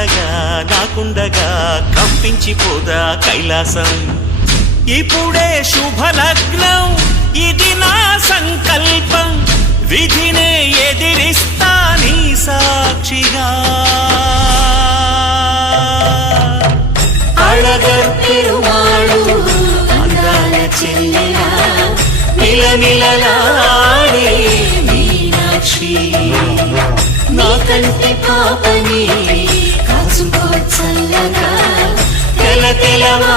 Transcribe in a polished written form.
అండగా నాకుండగా కంపించిపోదా కైలాసం. ఇప్పుడే శుభలగ్నం, ఇది నా సంకల్పం, విధినే ఎదిరిస్తా నీ సాక్షిగా. అళగర్ పెరుమాళు అందాల చెల్లెలా మిలమిలలాడే మీనాక్షి, నా కంటి పాపని కాచుకో చల్లగా తెల తెలవా